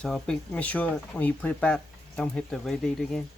So make sure when you put it back, don't hit the radiator again.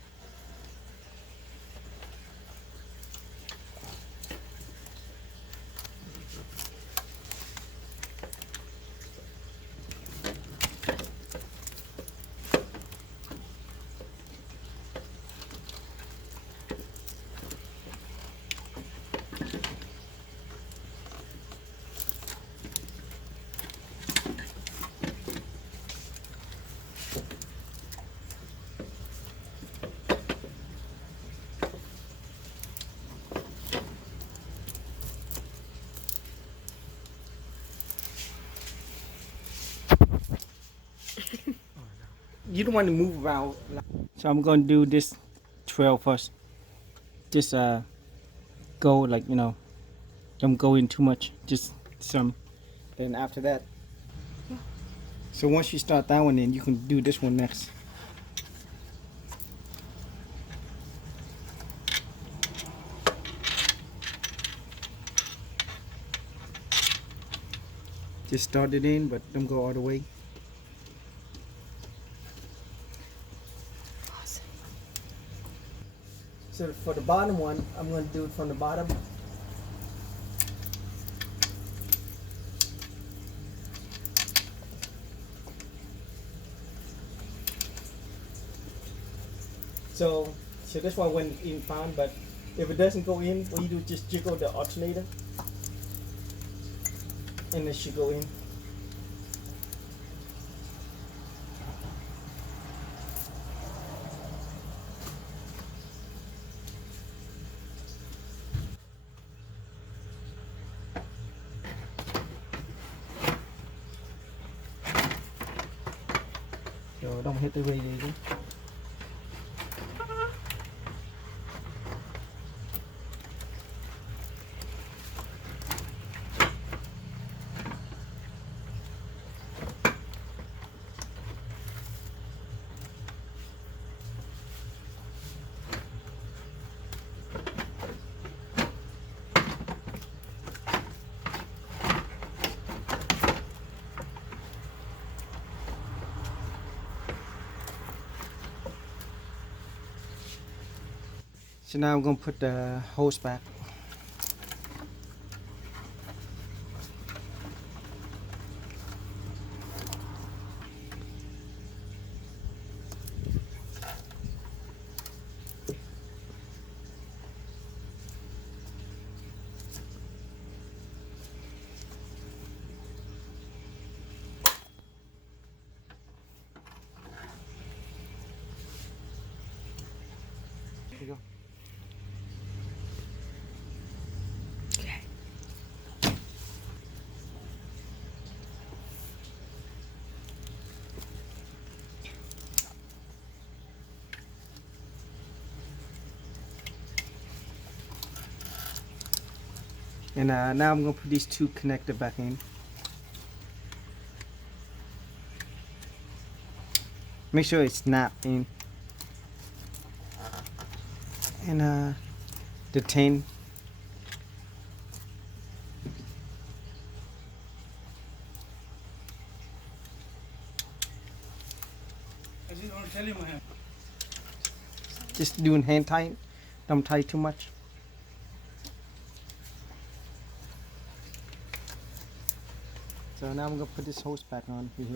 You don't want to move around. So I'm going to do this trail first. Just go like, don't go in too much. Just some. Then after that. So once you start that one, then you can do this one next. Just start it in, but don't go all the way. Awesome. So for the bottom one, I'm going to do it from the bottom. So this one went in fine, but if it doesn't go in, what you do, just jiggle the alternator, and it should go in. So don't hit the radiator. So now I'm going to put the hose back. Here we go. And now I'm going to put these two connector back in. Make sure it's snapped in. And the 10. Just doing hand tight. Don't tie too much. So now I'm going to put this hose back on here.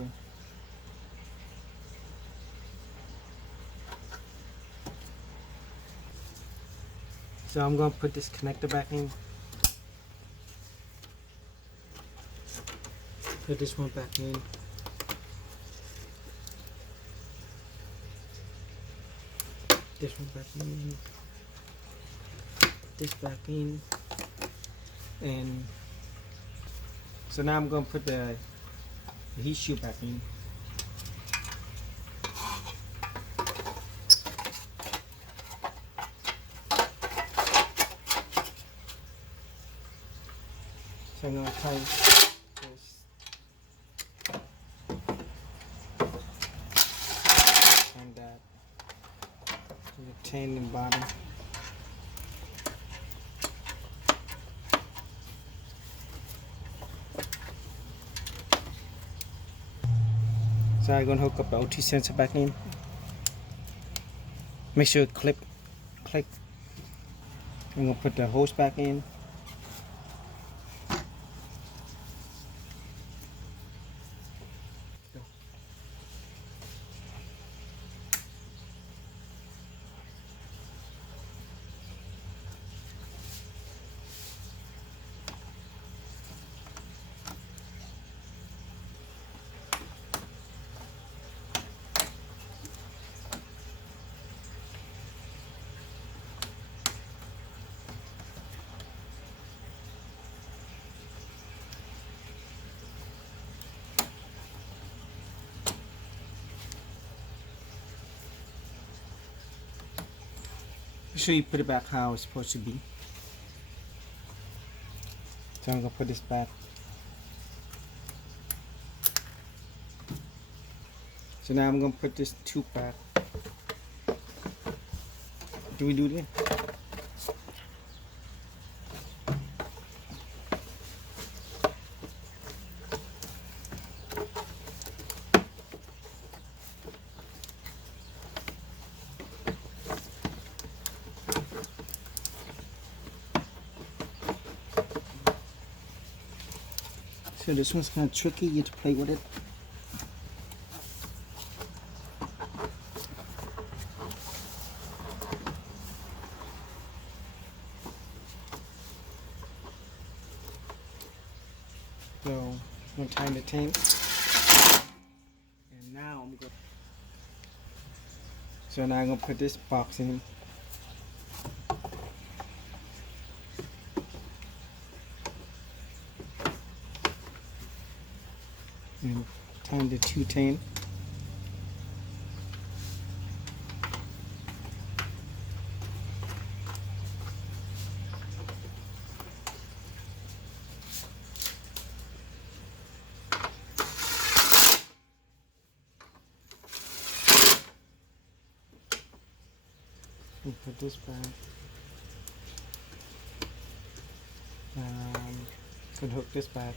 So I'm going to put this connector back in. Put this one back in. This one back in. This back in. And so now I'm going to put the heat shield back in. So I'm going to tighten this. And that. The 10 in the bottom. So I'm gonna hook up the OT sensor back in. Make sure it click. I'm gonna put the hose back in. Make sure you put it back how it's supposed to be. So I'm gonna put this back. So now I'm gonna put this tube back. Do we do it again? So this one's kind of tricky, you have to play with it. So I'm going to tighten the tank. And now I'm going So now I'm going to put this box in. And tighten the 210. And put this back. Could hook this back.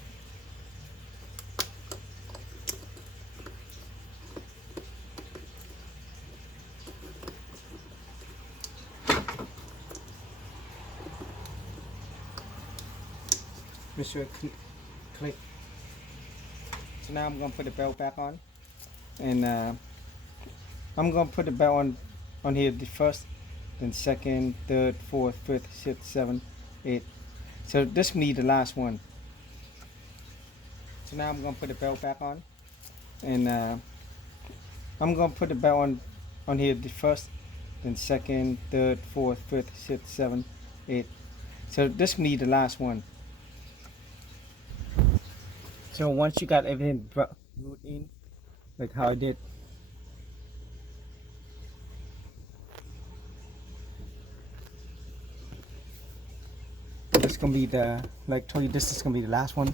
Make sure it click. So now I'm going to put the belt back on, and I'm going to put the belt on here the first, then second, third, fourth, fifth, sixth, seventh, eighth. So this will be the last one. So now I'm going to put the belt back on, and I'm going to put the belt on here the first, then second, third, fourth, fifth, sixth, seventh, eighth. So this will be the last one. So once you got everything glued in, like how I did, this is gonna be the, like I told you, this is gonna be the last one.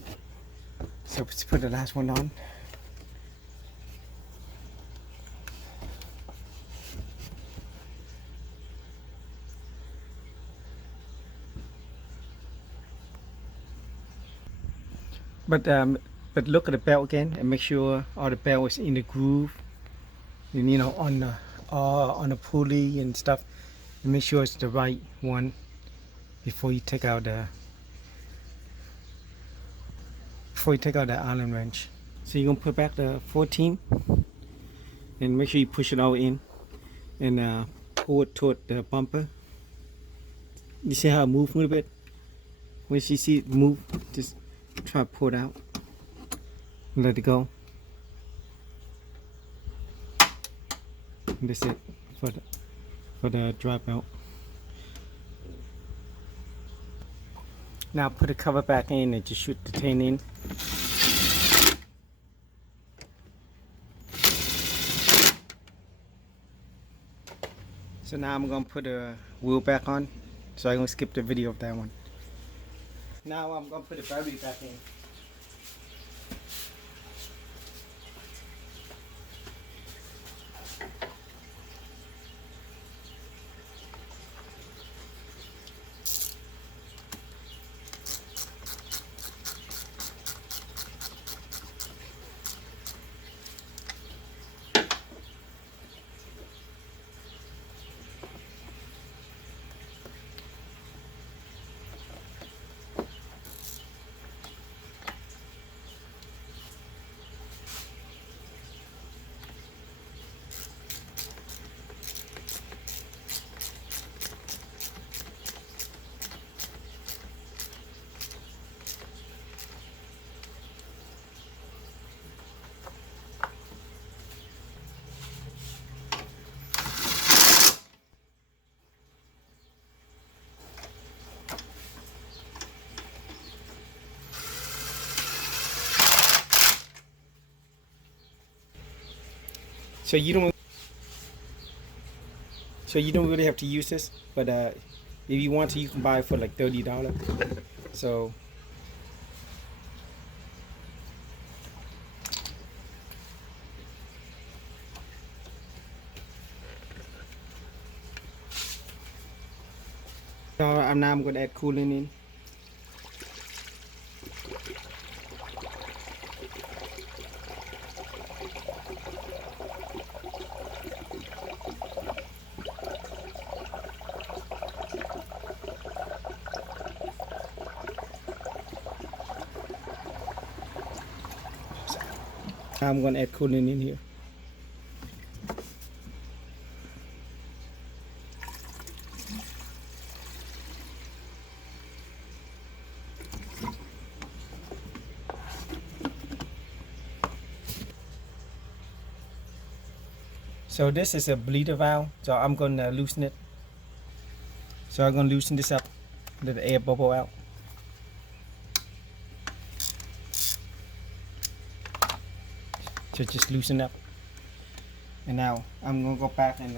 So let's put the last one on. But look at the belt again and make sure all the belt is in the groove, and you know, on the pulley and stuff, and make sure it's the right one before you take out the Allen wrench. So you're gonna put back the 14 and make sure you push it all in and pull it toward the bumper. You see how it moves a little bit? Once you see it move, just try to pull it out. Let it go. And that's it for the dry belt. Now put the cover back in and just shoot the tin in. So now I'm gonna put the wheel back on. So I'm gonna skip the video of that one. Now I'm gonna put the battery back in. So you don't really have to use this, but if you want to, you can buy it for like $30. So now I'm going to add coolant in. Now I'm going to add coolant in here. So this is a bleeder valve, so I'm going to loosen it. So I'm going to loosen this up, let the air bubble out. So just loosen up. And now I'm going to go back and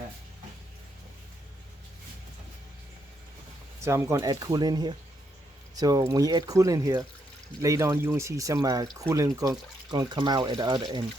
so I'm going to add coolant here. So when you add coolant here, later on you will see some coolant going to come out at the other end.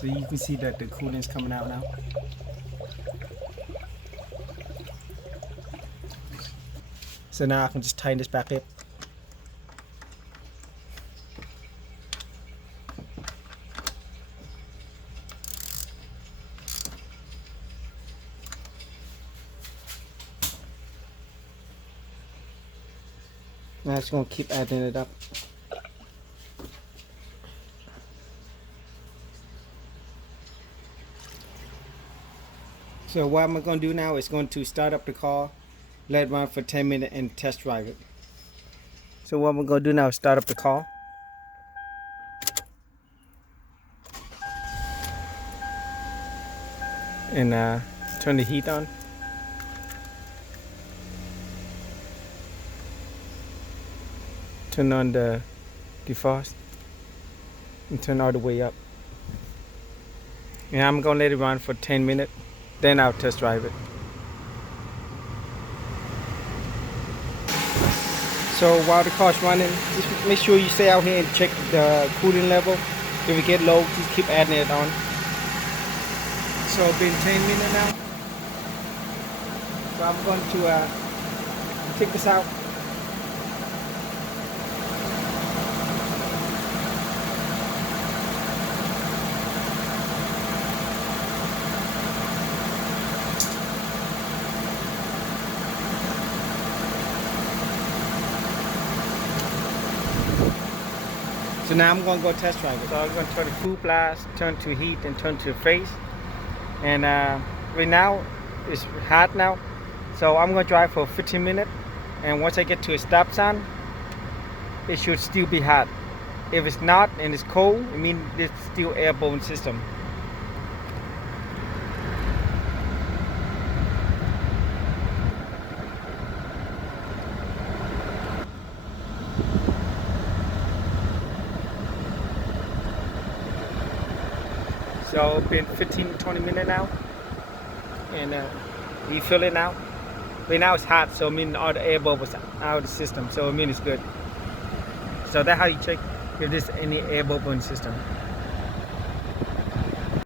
So you can see that the coolant's coming out now. So now I can just tighten this back up. Now it's going to keep adding it up. So what I'm going to do now is going to start up the car, let it run for 10 minutes and test drive it. So what I'm going to do now is start up the car. And turn the heat on. Turn on the defrost and turn all the way up. And I'm going to let it run for 10 minutes. Then I'll test drive it. So while the car's running, just make sure you stay out here and check the coolant level. If it get low, just keep adding it on. So it's been 10 minutes now. So I'm going to take this out. So now I'm going to go test drive it. So I'm going to turn the cool blast, turn to heat, and turn to face. And right now it's hot now. So I'm going to drive for 15 minutes. And once I get to a stop sign, it should still be hot. If it's not and it's cold, it means it's still airborne system. So it's been 15-20 minutes now, and you feel it now. Right now it's hot, so I mean all the air bubbles out of the system, so I mean it's good. So that's how you check if there's any air bubble in the system.